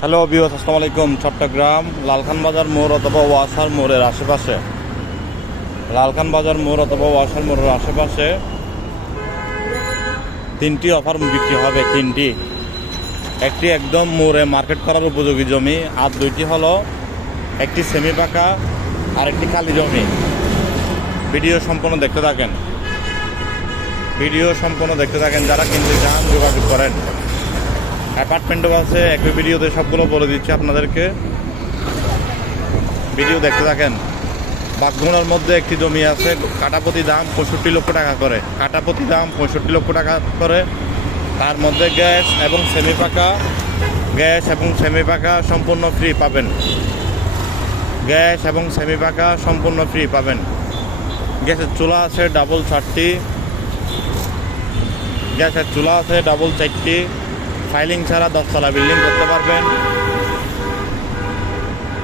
Hello বিওস আসসালামু আলাইকুম। চট্টগ্রাম, লালখান বাজার মোড় অথবা ওয়াসার মোড়ের আশেপাশে। লালখান বাজার মোড় অথবা ওয়াসার মোড়ের আশেপাশে তিনটি অফার বিক্রি হবে, তিনটি। একটি একদম মোড়ে মার্কেট করার উপযোগী জমি, আর দুইটি হলো একটি সেমি পাকা আর একটি খালি জমি। ভিডিও সম্পূর্ণ দেখতে থাকেন। ভিডিও সম্পূর্ণ দেখতে থাকেন। যারা কিনতে চান, যোগাযোগ করেন। অ্যাপার্টমেন্টও আছে, একই ভিডিওতে সবগুলো বলে দিচ্ছি আপনাদেরকে। ভিডিও দেখতে থাকেন। বাগধুনার মধ্যে একটি জমি আছে কাটাপতি দাম পঁয়ষট্টি লক্ষ টাকা করে। কাটাপতি দাম পঁয়ষট্টি লক্ষ টাকা করে। তার মধ্যে গ্যাস এবং সেমি পাকা গ্যাস এবং সেমি পাকা সম্পূর্ণ ফ্রি পাবেন। গ্যাস এবং সেমি পাকা সম্পূর্ণ ফ্রি পাবেন। গ্যাসের চুলা আছে ডাবল চারটি। গ্যাসের চুলা আছে ডাবল চারটি। ফাইলিং ছাড়া দশতলা বিল্ডিং করতে পারবেন।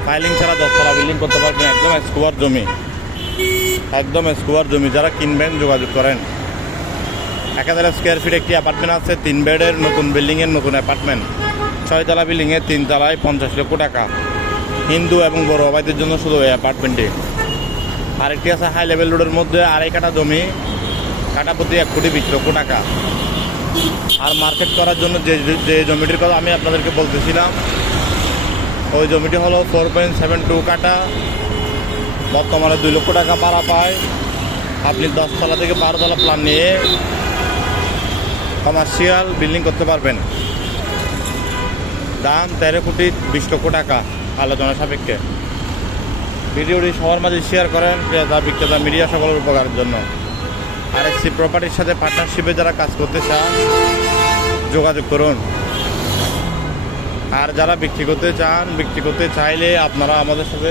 ফাইলিং ছাড়া দশতলা বিল্ডিং করতে পারবেন। একদম স্কোয়ার জমি। একদম স্কোয়ার জমি। যারা কিনবেন, যোগাযোগ করেন। এক হাজার স্কোয়ার ফিট একটি অ্যাপার্টমেন্ট আছে। তিন বেডের নতুন বিল্ডিংয়ের নতুন অ্যাপার্টমেন্ট ছয়তলা বিল্ডিংয়ে তিনতলায় পঞ্চাশ লক্ষ টাকা। হিন্দু এবং বড় অবাইদের জন্য শুধু এই অ্যাপার্টমেন্টে আরেকটি আছে হাই লেভেল রোডের মধ্যে আড়াই কাটা জমি। কাটা প্রতি এক কোটি বিশ লক্ষ টাকা। আর মার্কেট করার জন্য যে যে জমিটির কথা আমি আপনাদেরকে বলতেছিলাম, ওই জমিটি হলো ফোর পয়েন্ট সেভেন টু কাটা বর্তমানে দুই লক্ষ টাকা ভাড়া পায়। আপনি দশতলা থেকে বারোতলা প্ল্যান নিয়ে কমার্শিয়াল বিল্ডিং করতে পারবেন। দাম তেরো কোটি বিশ লক্ষ টাকা, আলোচনা সাপেক্ষে। ভিডিওটি সবার মাঝে শেয়ার করেন, ক্রেতা, বিক্রেতা, মিডিয়া সকলের উপকারের জন্য। আর এসি প্রপার্টির সাথে পার্টনারশিপে যারা কাজ করতে চান, যোগাযোগ করুন। আর যারা বিক্রি করতে চান, বিক্রি করতে চাইলে আপনারা আমাদের সাথে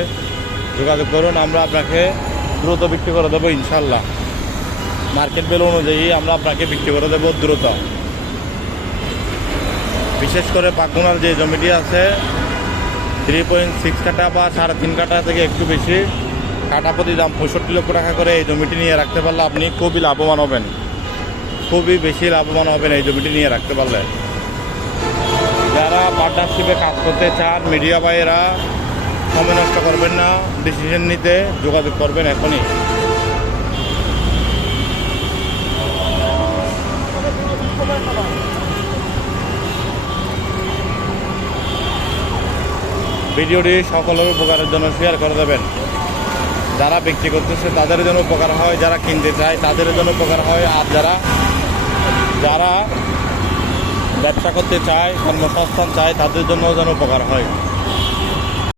যোগাযোগ করুন। আমরা আপনাকে দ্রুত বিক্রি করে দেবো ইনশাল্লাহ মার্কেট ভ্যালু অনুযায়ী আমরা আপনাকে বিক্রি করে দেবো দ্রুত। বিশেষ করে পাকুনার যে জমিটি আছে থ্রি পয়েন্ট সিক্স কাটা বা সাড়ে তিন কাটা থেকে একটু বেশি কাটাপতি দাম পঁয়ষট্টি লক্ষ টাকা করে এই জমিটি নিয়ে রাখতে পারলে আপনি খুবই লাভবান হবেন। খুবই বেশি লাভবান হবেন এই জমিটি নিয়ে রাখতে পারলে। যারা পার্টনারশিপে কাজ করতে চান মিডিয়া ভাইয়েরা, সময় নষ্ট করবেন না ডিসিশন নিতে যোগাযোগ করবেন এখনই। ভিডিওটি সকলের উপকারের জন্য শেয়ার করে দেবেন। যারা বিক্রি করতেছে, তাদের জন্য উপকার হয়, যারা কিনতে চায়, তাদের জন্য উপকার হয়। আর যারা যারা ব্যবসা করতে চায়, কর্মসংস্থান চায়, তাদের জন্য যেন উপকার হয়।